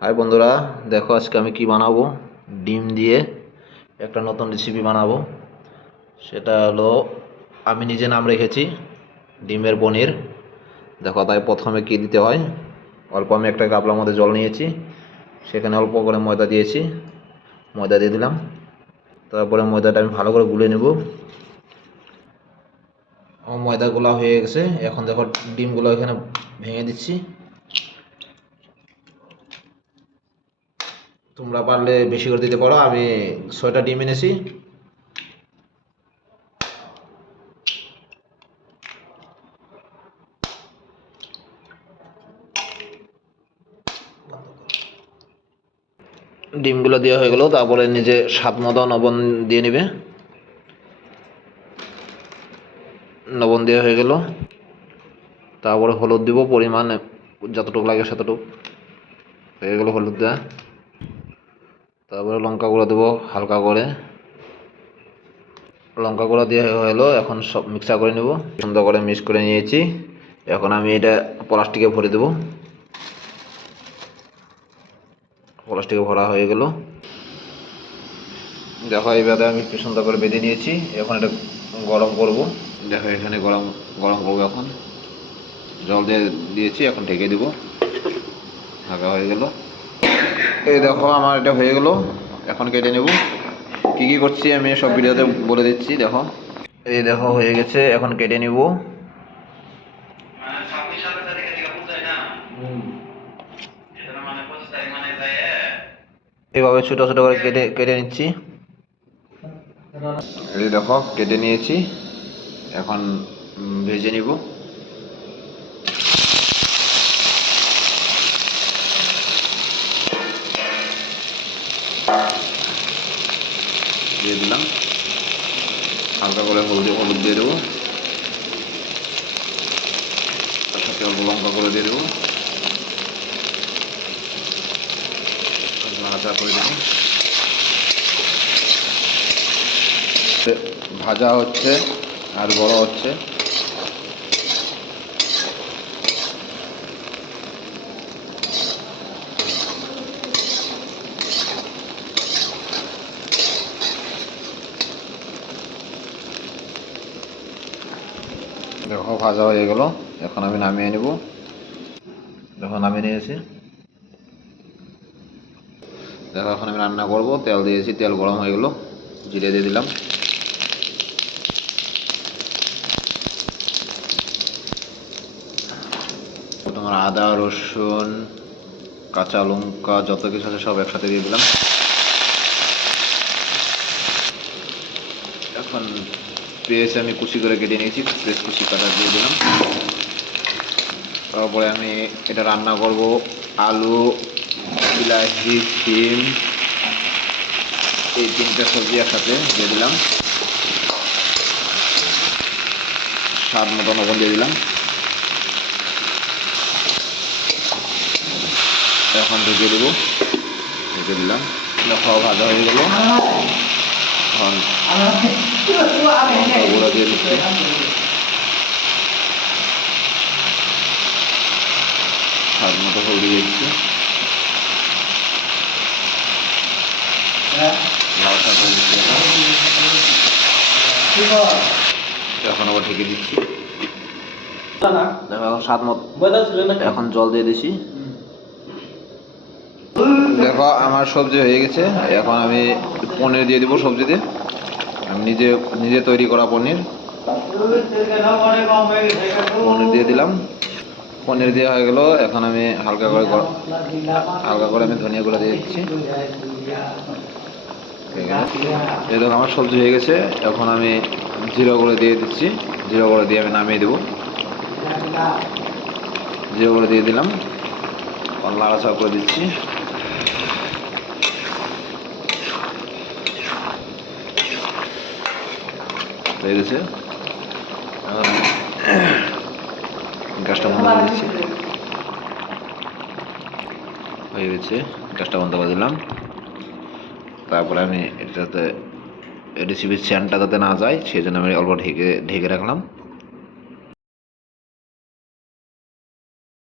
High বন্ধুরা, দেখো আজকে আমি কি বানাবো। ডিম দিয়ে একটা নতুন রেসিপি বানাবো। সেটা হলো, আমি নিজে নাম রেখেছি ডিমের পনির। দেখো, তাই প্রথমে কি দিতে হয়। অল্প আমি একটা গামলার মধ্যে জল নিয়েছি, সেখানে অল্প করে ময়দা দিয়েছি। ময়দা দিয়ে দিলাম। তারপরে ময়দাটা আমি ভালো করে গুলে নেব। আমার ময়দাগুলো হয়ে গেছে। এখন দেখো ডিমগুলো এখানে ভেঙে দিচ্ছি। তোমরা পারলে বেশি করে দিতে পারো। আমি 6টা ডিম এনেছি। ডিমগুলো দেওয়া হয়ে গেল। তারপরে নিজে স্বাদ মতো লবণ দিয়ে নেবে। লবণ দেওয়া হয়ে গেল। তারপরে হলুদ দিব পরিমাণ যতটুকু লাগে ততটুকু। হয়ে গেল হলুদ দেওয়া। তারপরে লঙ্কা গুঁড়ো দেবো হালকা করে। লঙ্কা গুঁড়ো দিয়ে হয়ে গেলো। এখন সব মিক্সার করে নেব। সুন্দর করে মিক্স করে নিয়েছি। এখন আমি এটা প্লাস্টিকে ভরে দেবো। প্লাস্টিকে ভরা হয়ে গেল। দেখো, এইভাবে আমি সুন্দর করে বেঁধে নিয়েছি। এখন এটা গরম করব। দেখো, এখানে গরম গরম করবো। এখন জল দিয়ে দিয়েছি, এখন ঢেকে দেবো। ঢাকা হয়ে গেল। এই দেখো, আমার এটা হয়ে গেল। এখন কেটে নেব। কি কি করছি আমি সব ভিডিওতে বলে দিচ্ছি। দেখো, এই দেখো হয়ে গেছে। এখন কেটে নিব। এভাবে ছোট ছোট করে কেটে কেটে নিচ্ছি। এই দেখো, কেটে নিয়েছি। এখন ভেজে নিব। দিয়ে দিলাম। হালকা করে হলুদ দিয়ে দেবো। তার সাথে অল্প লঙ্কা করে দিয়ে দেবো। ভাজা করে দেবো। ভাজা হচ্ছে আর বড় হচ্ছে। দেখো, ভাজা হয়ে গেল। এখন আমি নামিয়ে নেব। দেখো, নামিয়ে নিয়েছি। দেখো, এখন আমি রান্না করব। তেল দিয়েছি, তেল গরম হয়ে গেল। জিরে দিয়ে দিলাম। তোমার আদা রসুন কাঁচা লঙ্কা যত কিছু আছে সব একসাথে দিয়ে দিলাম। এখন পেঁয়াজ আমি কুচি করে কেটে নিয়েছি, পেঁয়াজ কুচি কাটা দিয়ে দিলাম। তারপরে আমি এটা রান্না করব। আলু, বিলাহি, শিম, এই 3টে সবজি একসাথে দিয়ে দিলাম। স্বাদ মতো লবণ দিয়ে দিলাম। এখন ঢেকে দেবো। ঢেকে দিলাম। খাওয়া ভাজা হয়ে গেল। এখন গুঁড়া দিয়ে দিচ্ছি। স্বাদ মতো হলুদ দিয়ে দিচ্ছি। এখন আবার ঢেকে দিচ্ছি। দেখো, স্বাদ মতো এখন জল দিয়ে দিচ্ছি। দেখো, আমার সবজি হয়ে গেছে। এখন আমি পনির দিয়ে দিব। সবজিতে আমি নিজে তৈরি করা পনির দিয়ে দিলাম। পনির দেওয়া হয়ে গেল। এখন আমি হালকা করে আমি ধনিয়া গুঁড়া দিয়ে দিচ্ছি। এই দেখো, আমার সবজি হয়ে গেছে। এখন আমি জিরা গুঁড়ো দিয়ে দিচ্ছি। জিরা গুঁড়ো দিয়ে আমি নামিয়ে দেবো। জিরা গুঁড়ো দিয়ে দিলাম। নাড়াচাড়া করে দিচ্ছি। হয়ে গেছে। গ্যাসটা বন্ধ করে দিচ্ছি। হয়ে গেছে। গ্যাসটা বন্ধ করে দিলাম। তারপরে আমি এটাতে রেসিপির স্যানটা যাতে না যায় সেই জন্য আমি অল্প ঢেকে রাখলাম।